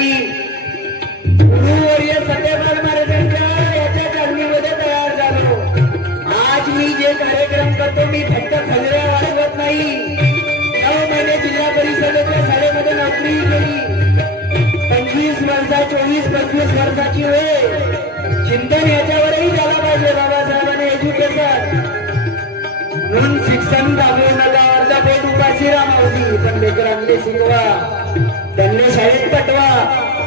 नाही. गुरुवर्य सत्यपाल महाराजांच्या याच्या चालणीमध्ये तयार झालो. आज मी जे कार्यक्रम करतो मी फक्त खंजऱ्या वाजवत नाही. 9 महिने जिल्हा परिषदेच्या शाळेमध्ये नोकरी केली. 25 वर्षा 24-25 वर्षाची होय. चिंतन याच्यावरही झाला पाहिजे. बाबासाहेबांनी एज्युकेशन म्हणून शिक्षण दाबवू नका. अर्धा पेट उपाशी रामावशी पण लेकरांना शिकवा, त्यांना शाळेत पाठवा.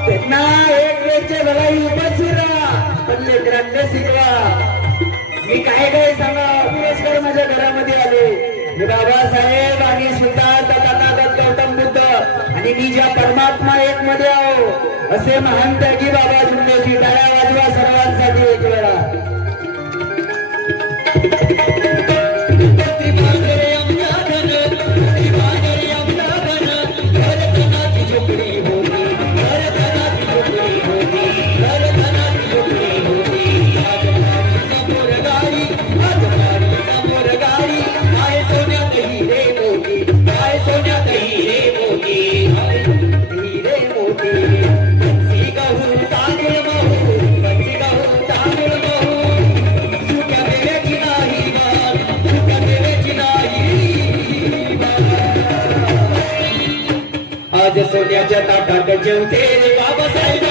त्यांना एक वेळच्या घराही उपाशी राहा पण लेकरांना शिकवा. मी काय काय सांगा. पुरस्कार माझ्या घरामध्ये आले. हे बाबासाहेब आणि सुद्धा तथागत गौतम बुद्ध आणि मी ज्या परमात्मा एक मध्ये आहो असे महान त्यागी बाबा जुन्नेची टाळ्या वाजवा सर्वांसाठी एक वेळा. आज सोन्याच्या ताटात जेवते बाबासाहेब.